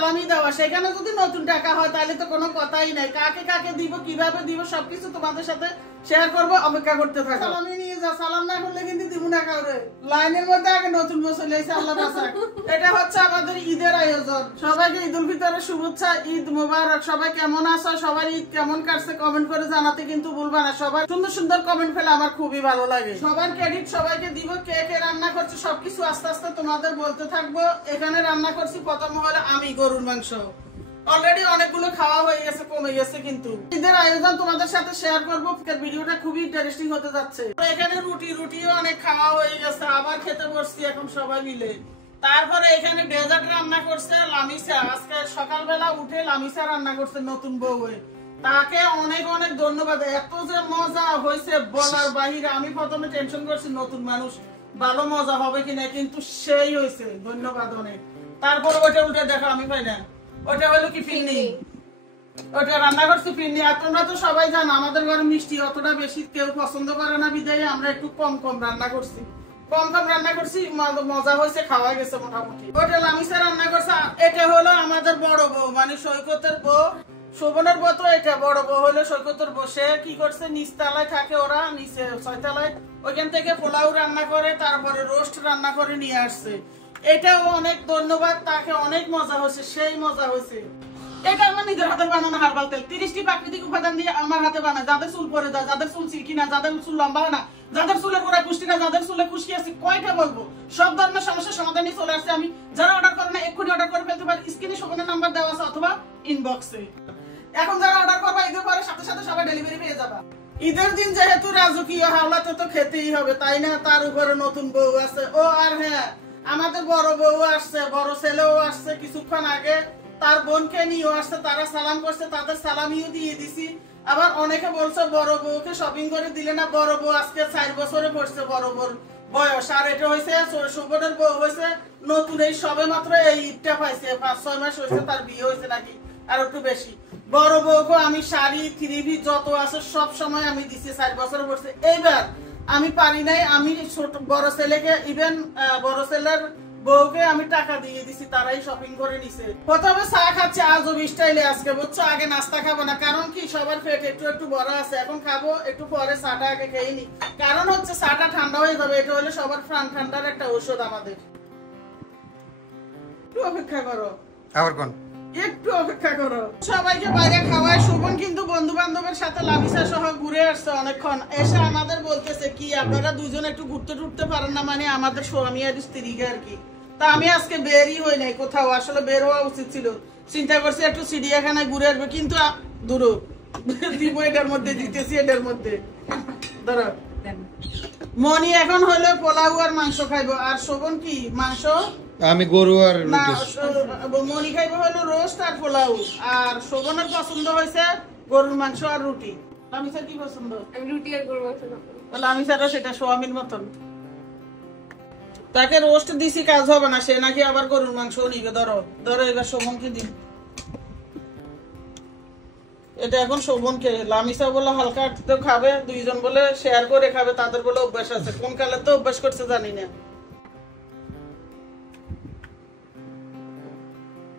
সালামি দেওয়া, সেখানে যদি নতুন টাকা হয় তাহলে তো কোনো কথাই নাই। কাকে কাকে দিব, কিভাবে দিব, সবকিছু তোমাদের সাথে শেয়ার করবো, অপেক্ষা করতে থাকো। সালামি নিয়ে যা, সালাম না করলে কিন্তু দিব না কাউরে। লাইনের মধ্যে আগে নতুন বছর লেগেছে, আল্লাহ বাঁচাক। এটা হচ্ছে আমাদের ঈদের আয়োজন। সবাইকে ঈদ উল ফিতরের শুভেচ্ছা, ঈদ মোবারক। সবাই কেমন আছো, সবার ঈদ কেমন কাটছে কমেন্ট করে জানাতে কিন্তু ভুলবা না। সবার সুন্দর সুন্দর কমেন্ট ফেলে আমার খুবই ভালো লাগে। সবার ক্রেডিট সবাইকে দিব। কে কে রান্না করছে সবকিছু আস্তে আস্তে তোমাদের বলতে থাকবো। এখানে রান্না করছি প্রথম হলো আমি গরুর মাংস। অলরেডি অনেকগুলো খাওয়া হয়ে গেছে, কমে গেছে, কিন্তু ঈদের আয়োজন তোমাদের সাথে শেয়ার করবো। ভিডিওটা খুবই ইন্টারেস্টিং হতে যাচ্ছে। এখানে রুটিও অনেক খাওয়া হয়ে গেছে, আবার খেতে বসছি এখন সবাই মিলে। তারপরে এখানে ডেজার্ট রান্না করছে লামিসা। আজকে সকালবেলা উঠে লামিসা রান্না করছে নতুন বউ হয়ে। তাকে অনেক অনেক ধন্যবাদ। এত যে মজা হয়েছে বলার বাহিরে। আমি প্রথমে টেনশন করছি নতুন মানুষ ভালো মজা হবে কিনা, কিন্তু সেই হয়েছে, ধন্যবাদ অনেক। তারপর ওটা উঠে দেখো, আমি পাই না, ওটা হলো কি ফিরনি, ওটা রান্না করছি ফিরনি। আর তোমরা তো সবাই জানো আমাদের ঘরে মিষ্টি অতটা বেশি কেউ পছন্দ করে না, বিদায় আমরা একটু কম কম রান্না করছি। মজা হয়েছে, খাওয়া গেছে মোটামুটি। ওটা লামিসা রান্না করছে। এটা হলো আমাদের বড় বউ, মানে সৈকতের বউ, শোভনের বউ। তো এটা বড় বউ হলো সৈকতের বউ। সে কি করছে, নিচতলায় থাকে ওরা, নিচে 6 তলায়, ওইখান থেকে পোলাও রান্না করে, তারপরে রোস্ট রান্না করে নিয়ে আসছে। এটাও অনেক ধন্যবাদ তাকে, অনেক মজা হয়েছে, সেই মজা হয়েছে। এটা আমার নিজের হাতে বানানো হার্বাল তেল, 30টি প্রাকৃতিক উপাদান দিয়ে আমার হাতে বানায়। যাদের চুল পরে যায়, যাদের চুল সিল্কি না, যাদের চুল লম্বা না, যাদের চুলে গোড়া কুষ্টি না, যাদের চুলে খুশকি আছে, কয়টা বলবো, সব ধরনের সমস্যার সমাধানই চলে আসছে। আমি যারা অর্ডার করে না এক্ষুনি অর্ডার করে ফেলতে পারি, স্ক্রিনে শোভনের নাম্বার দেওয়া আছে অথবা ইনবক্সে। এখন যারা অর্ডার করবা ঈদের পরে সাথে সাথে সবাই ডেলিভারি পেয়ে যাবা। ঈদের দিন যেহেতু রাজকীয় হাওলাতে তো খেতেই হবে, তাই না? তার উপরে নতুন বউ আছে। ও আর হ্যাঁ, আমাদের বড় বউ আসছে, বড় ছেলেও আসছে কিছুক্ষণ আগে, তার বোনকে নিয়েও আসছে। তারা সালাম করছে, তাদের সালামিও দিয়ে দিছি। আবার অনেকে বলছে বড় বউকে শপিং করে দিলে না। বড় বউ আজকে 4 বছরে পড়ছে বড় বউর বয়স। আর এটা হয়েছে শোভনের বউ হয়েছে নতুন, এই সবে মাত্র এই ঈদটা পাইছে, 5-6 মাস হয়েছে তার বিয়ে হয়েছে নাকি, আর একটু বেশি। বড় বউকে আমি শাড়ি, থ্রি যত আছে সব সময় আমি দিছি, 4 বছর পড়ছে। এইবার আমি পারি নাই, আমি ছোট বড় ছেলেকে, ইভেন বড় ছেলের বউকে আমি টাকা দিয়ে দিছি, তারাই শপিং করে নিছে। প্রথমে চা খাচ্ছে আজব স্টাইলে আজকে, বুঝছো? আগে নাস্তা খাবো না, কারণ কি সবার পেট একটু একটু বড় আছে। এখন খাবো একটু পরে, চাটা আগে খেয়ে নি, কারণ হচ্ছে চাটা ঠান্ডা হয়ে যাবে। এটা হলে সবার প্রাণ ঠান্ডার একটা ঔষধ আমাদের। একটু অপেক্ষা করো, আবার কোন একটু অপেক্ষা করো। সবাইকে বাইরে খাওয়ায়। শোভন কিন্তু বন্ধু বান্ধবের সাথে লামিসা সহ ঘুরে আসছে অনেকক্ষণ। এসে আমাদের বলতেছে কি, আপনারা দুজন একটু ঘুরতে টুরতে পারেন না, মানে আমাদের স্বামী আর স্ত্রীকে আর কি। তা আমি আজকে বেরই হই নাই কোথাও, আসলে বের হওয়া উচিত ছিল। চিন্তা করছি একটু চিড়িয়াখানায় ঘুরে আসবে, কিন্তু দূর দিব, এটার মধ্যে দিতেছি, এটার মধ্যে ধরো। মনি এখন হলো পোলাও আর মাংস খাইবো, আর শোভন কি মাংস, আমি গরু আর না মনি খাইবো হলো রোস্ট আর পোলাও। আর শোভনের পছন্দ হয়েছে গরুর মাংস আর রুটি। লামিসার কি পছন্দ? আমি রুটি আর গরুর মাংস খাবো। লামিসারও সেটা সোয়াবিন মতন। তাকে রোস্ট দিছি, কাজ হবে না, সে নাকি আবার গরুর মাংস নিবে। ধরো ধরো, এবার শোভনকে দিন। এটা এখন শোভনকে। লামিসা বলে হালকা তো খাবে, দুইজন বলে শেয়ার করে খাবে, তাদের বলে অভ্যাস আছে। কোন কালে তো অভ্যাস করছে জানি না।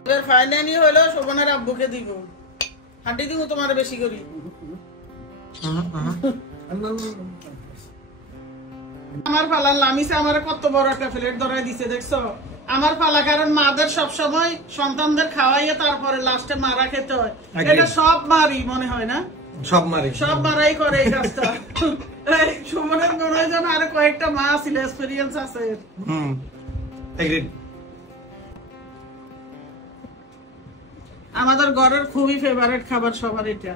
এবার ফাইনালি হলো শোভনের আব্বুকে দিব। হাঁটি দিব তোমার বেশি করি। আমার পালা, লামিসা আমার কত বড় একটা প্লেট ধরাই দিছে, দেখছো? আমার পালা, কারণ মাদের সবসময় সন্তানদের খাওয়াইয়ে তারপরে লাস্টে মারা খেতে হয়। এটা সব মারি মনে হয় না, সব মারাই করে এই কাজটা। সুমনের মনে হয় যেন আরো কয়েকটা মা ছিল, এক্সপেরিয়েন্স আছে। আমাদের ঘরের খুবই ফেভারিট খাবার সবার এটা।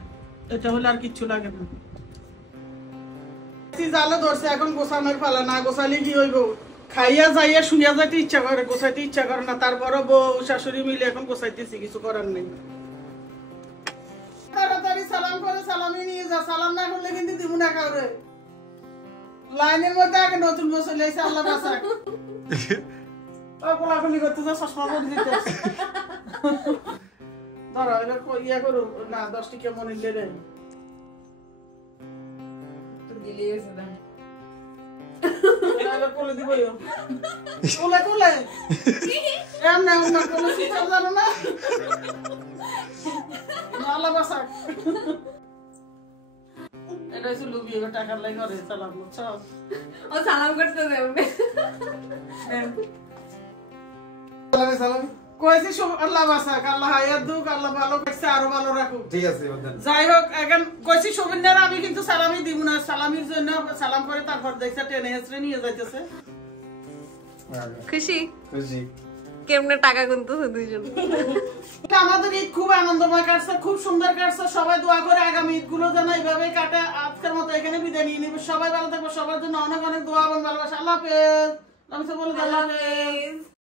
এটা হলে আর কিচ্ছু লাগে না। জালে ধরছে, এখন গোছানোর পালা। না গোছালে কি হইব, খাইয়া যাইয়া শুইয়া যাইতে ইচ্ছা করে, গোছাইতে ইচ্ছা করে না। তারপরও বউ শাশুড়ি মিলে এখন গোছাইতেছি, কিছু করার নেই। তাড়াতাড়ি সালাম করে সালামি নিয়ে যা, সালাম না করলে কিন্তু দিব না কাউরে। লাইনের মধ্যে আগে নতুন বছর লেগেছে, আল্লাহ বাঁচাক। ও কোলাকুলি করতে যা, চশমা করে দিতে। ধরো এবার ইয়া করো না, 10 টিকা মনে দিলে এবার কোলে দিব কোলে কোলে এমন না কোলে শিকার জানো না আল্লাহ বাসা এটা হচ্ছে লুবি এবার টাকার লাই করে সালাম বুঝছো ও সালাম করতে দেবে সালামে সালামে কইছি আল্লাহ বাসাক আল্লাহ হায়াত দুক আল্লাহ ভালো করছে আরো ভালো রাখুক ঠিক আছে বন্ধন যাই হোক এখন কইছি শুভেন্দ্র আমি কিন্তু সালামই দিব না সালামির জন্য সালাম করে তারপর দেখছে টেনে হেসরে নিয়ে যাইতেছে খুশি খুশি কেমনে টাকা গুনতেছে দুইজন আমাদের ঈদ খুব আনন্দময় কাটছে খুব সুন্দর কাটছে সবাই দোয়া করে আগামী ঈদ গুলো যেন এইভাবে কাটে আজকের মতো এখানে বিদায় নিয়ে নিব সবাই ভালো থাকবো সবার জন্য অনেক অনেক দোয়া এবং ভালোবাসা আল্লাহ হাফেজ আমি তো বলে আল্লাহ হাফেজ